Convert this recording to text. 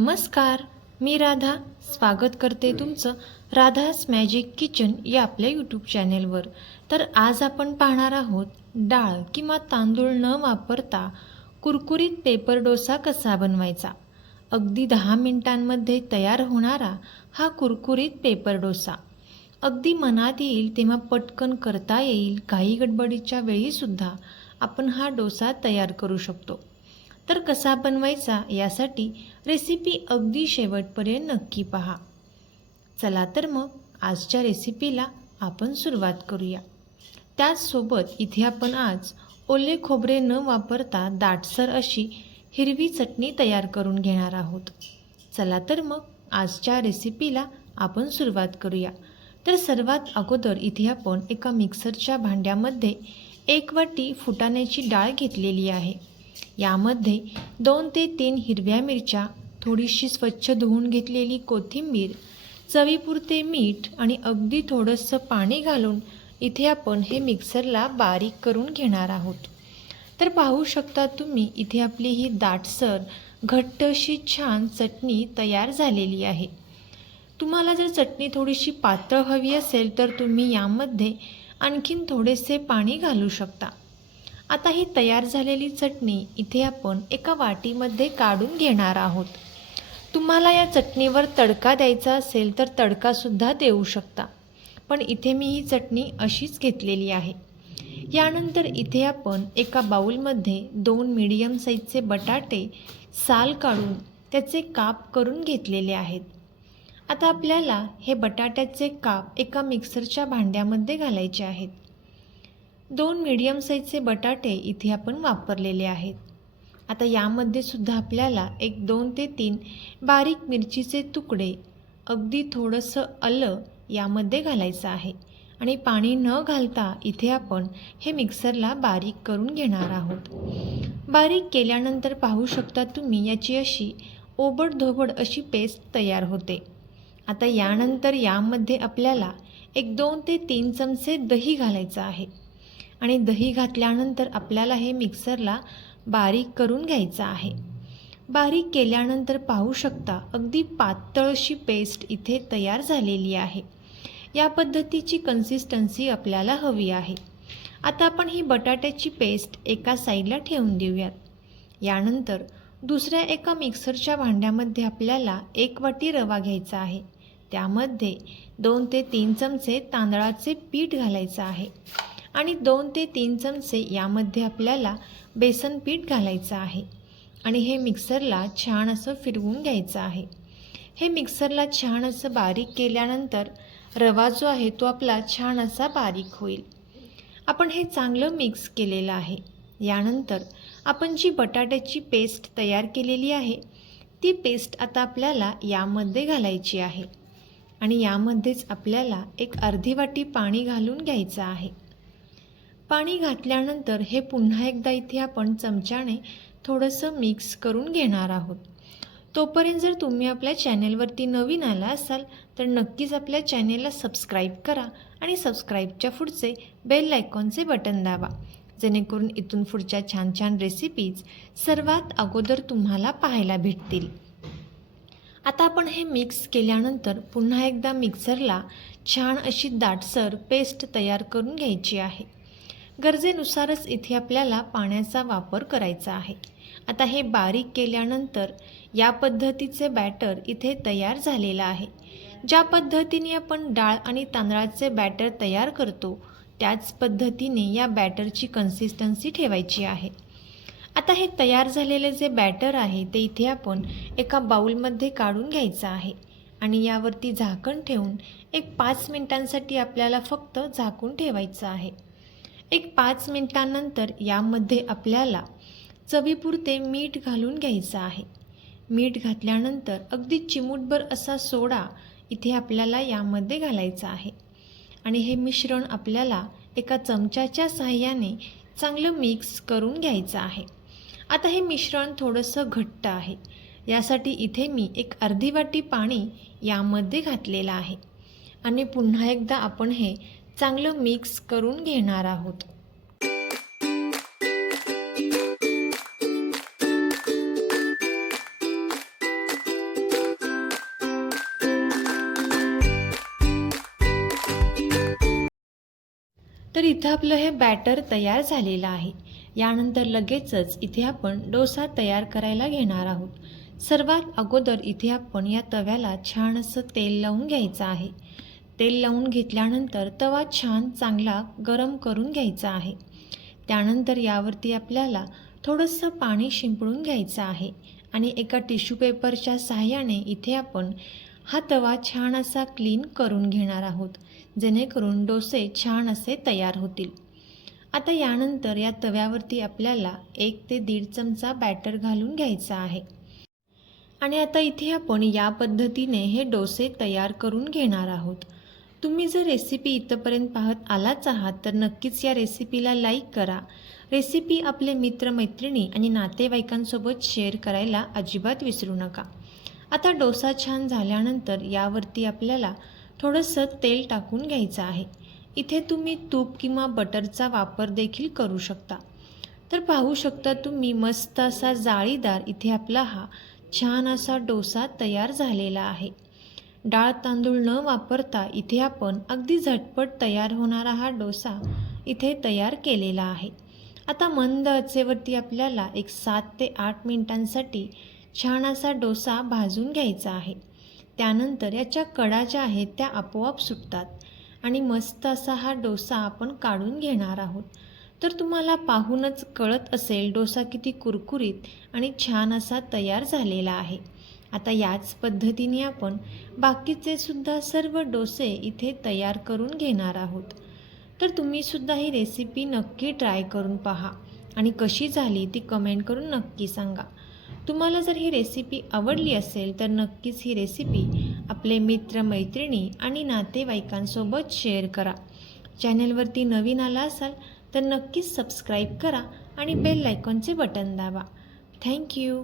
नमस्कार मी राधा. स्वागत करते तुमचं राधास मॅजिक किचन या आपल्या यूट्यूब चॅनेलवर. तर आज आपण पाहणार आहोत डाळ किंवा तांदूळ न वापरता कुरकुरीत पेपर डोसा कसा बनवायचा? अगदी दहा मिनिटांमध्ये तयार होणारा हा कुरकुरीत पेपर डोसा. अगदी मनात येईल तेव्हा पटकन करता येईल काही गडबडीच्या वेळीसुद्धा आपण हा डोसा तयार करू शकतो. तर कसा बनवायचा यासाठी रेसिपी अगदी शेवटपर्यंत नक्की पहा. चला तर मग आजच्या रेसिपीला आपण सुरुवात करूया. त्याचसोबत इथे आपण आज ओले खोबरे न वापरता दाटसर अशी हिरवी चटणी तयार करून घेणार आहोत. चला तर मग आजच्या रेसिपीला आपण सुरुवात करूया. तर सर्वात अगोदर इथे आपण एका मिक्सरच्या भांड्यामध्ये एक वाटी फुटाण्याची डाळ घेतलेली आहे. यामध्ये दोन ते तीन हिरव्या मिरच्या थोडीशी स्वच्छ धुवून घेतलेली कोथिंबीर चवीपुरते मीठ आणि अगदी थोडंसं पाणी घालून इथे आपण हे मिक्सरला बारीक करून घेणार आहोत. तर पाहू शकता तुम्ही इथे आपली ही दाटसर घट्ट अशी छान चटणी तयार झालेली आहे. तुम्हाला जर चटणी थोडीशी पातळ हवी असेल तर तुम्ही यामध्ये आणखीन थोडेसे पाणी घालू शकता. आता ही तयार झालेली चटणी इथे आपण एका वाटीमध्ये काढून घेणार आहोत. तुम्हाला या चटणीवर तडका द्यायचा असेल तर तडकासुद्धा देऊ शकता. पण इथे मी ही चटणी अशीच घेतलेली आहे. यानंतर इथे आपण एका बाऊलमध्ये दोन मीडियम साईजचे बटाटे साल काढून त्याचे काप करून घेतलेले आहेत. आता आपल्याला हे बटाट्याचे काप एका मिक्सरच्या भांड्यामध्ये घालायचे आहेत. दोन मीडियम साईजचे बटाटे इथे आपण वापरलेले आहेत. आता यामध्ये सुद्धा आपल्याला एक दोन ते तीन बारीक मिरचीचे तुकडे अगदी थोडंसं आलं यामध्ये घालायचं आहे. आणि पाणी न घालता इथे आपण हे मिक्सरला बारीक करून घेणार आहोत. बारीक केल्यानंतर पाहू शकता तुम्ही याची अशी ओबडधोबड अशी पेस्ट तयार होते. आता यानंतर यामध्ये आपल्याला एक दोन ते तीन चमचे दही घालायचं आहे. आणि दही घातल्यानंतर आपल्याला हे मिक्सरला बारीक करून घ्यायचं आहे. बारीक केल्यानंतर पाहू शकता अगदी पातळशी पेस्ट इथे तयार झालेली आहे. या पद्धतीची कन्सिस्टन्सी आपल्याला हवी आहे. आता आपण ही बटाट्याची पेस्ट एका साईडला ठेवून देऊयात. यानंतर दुसऱ्या एका मिक्सरच्या भांड्यामध्ये आपल्याला एक वाटी रवा घ्यायचा आहे. त्यामध्ये दोन ते तीन चमचे तांदळाचे पीठ घालायचं आहे. आणि दोन ते तीन चमचे यामध्ये आपल्याला बेसन पीठ घालायचं आहे. आणि हे मिक्सरला छान असं फिरवून घ्यायचं आहे. हे मिक्सरला छान असं बारीक केल्यानंतर रवा जो आहे तो आपला छान असा बारीक होईल. आपण हे चांगलं मिक्स केलेलं आहे. यानंतर आपण जी बटाट्याची पेस्ट तयार केलेली आहे ती पेस्ट आता आपल्याला यामध्ये घालायची आहे. आणि यामध्येच आपल्याला एक अर्धी वाटी पाणी घालून घ्यायचं आहे. पाणी घातल्यानंतर हे पुन्हा एकदा इथे आपण चमच्याने थोडंसं मिक्स करून घेणार आहोत. तोपर्यंत जर तुम्ही आपल्या चॅनेलवरती नवीन आला असाल तर नक्कीच आपल्या चॅनेलला सबस्क्राईब करा आणि सबस्क्राईबच्या पुढचे बेल आयकॉनचे बटन दाबा. जेणेकरून इथून पुढच्या छान छान रेसिपीज सर्वात अगोदर तुम्हाला पाहायला भेटतील. आता आपण हे मिक्स केल्यानंतर पुन्हा एकदा मिक्सरला छान अशी दाटसर पेस्ट तयार करून घ्यायची आहे. गरजेनुसारच इथे आपल्याला पाण्याचा वापर करायचा आहे. आता हे बारीक केल्यानंतर या पद्धतीचे बॅटर इथे तयार झालेलं आहे. ज्या पद्धतीने आपण डाळ आणि तांदळाचे बॅटर तयार करतो त्याच पद्धतीने या बॅटरची कन्सिस्टन्सी ठेवायची आहे. आता हे तयार झालेले जे बॅटर आहे ते इथे आपण एका बाऊलमध्ये काढून घ्यायचं आहे आणि यावरती झाकण ठेवून एक पाच मिनिटांसाठी आपल्याला फक्त झाकून ठेवायचं आहे. एक पाच मिनटानंतर यामध्ये आपल्याला चवीपुरते मीठ घालून घ्यायचं आहे. मीठ घातल्यानंतर अगदी चिमूटभर असा सोडा इथे आपल्याला यामध्ये घालायचा आहे. आणि हे मिश्रण आपल्याला एका चमच्याच्या साहाय्याने चांगलं मिक्स करून घ्यायचं आहे. आता हे मिश्रण थोडंसं घट्ट आहे. यासाठी इथे मी एक अर्धी वाटी पाणी यामध्ये घातलेलं आहे. आणि पुन्हा एकदा आपण हे चांगलं मिक्स करून घेणार आहोत. तर इथं आपलं हे बॅटर तयार झालेलं आहे. यानंतर लगेचच इथे आपण डोसा तयार करायला घेणार आहोत. सर्वात अगोदर इथे आपण या तव्याला छान असं तेल लावून घ्यायचं आहे. तेल लावून घेतल्यानंतर तवा छान चांगला गरम करून घ्यायचा आहे. त्यानंतर यावरती आपल्याला थोडंसं पाणी शिंपडून घ्यायचं आहे आणि एका टिश्यू पेपरच्या सहाय्याने इथे आपण हा तवा छान असा क्लीन करून घेणार आहोत जेणेकरून डोसे छान असे तयार होतील. आता यानंतर या तव्यावरती आपल्याला एक ते दीड चमचा बॅटर घालून घ्यायचा आहे. आणि आता इथे आपण या पद्धतीने हे डोसे तयार करून घेणार आहोत. तुम्ही जर रेसिपी इथंपर्यंत पाहत आलाच आहात तर नक्कीच या रेसिपीला लाईक करा. रेसिपी आपले मित्रमैत्रिणी आणि नातेवाईकांसोबत शेअर करायला अजिबात विसरू नका. आता डोसा छान झाल्यानंतर यावरती आपल्याला थोडंसं तेल टाकून घ्यायचं आहे. इथे तुम्ही तूप किंवा बटरचा वापर देखील करू शकता. तर पाहू शकता तुम्ही मस्त असा जाळीदार इथे आपला हा छान असा डोसा तयार झालेला आहे. डाळ तांदूळ न वापरता इथे आपण अगदी झटपट तयार होणारा हा डोसा इथे तयार केलेला आहे. आता मंद आचेवरती आपल्याला एक सात ते आठ मिनिटांसाठी छान असा डोसा भाजून घ्यायचा आहे. त्यानंतर याच्या कडा ज्या आहेत त्या आपोआप सुटतात आणि मस्त असा हा डोसा आपण काढून घेणार आहोत. तर तुम्हाला पाहूनच कळत असेल डोसा किती कुरकुरीत आणि छान असा तयार झालेला आहे. आता याच पद्धतीने आपण बाकीचे सुद्धा सर्व डोसे इथे तयार करून घेणार आहोत. तर तुम्ही सुद्धा ही रेसिपी नक्की ट्राय करून पहा आणि कशी झाली ती कमेंट करून नक्की सांगा. तुम्हाला जर ही रेसिपी आवडली असेल तर नक्कीच ही रेसिपी आपले मित्र मैत्रिणी आणि नातेवाईकांसोबत शेअर करा. चॅनलवरती नवीन आला असाल तर नक्कीच सबस्क्राईब करा आणि बेल आयकॉनचे बटन दाबा. Thank you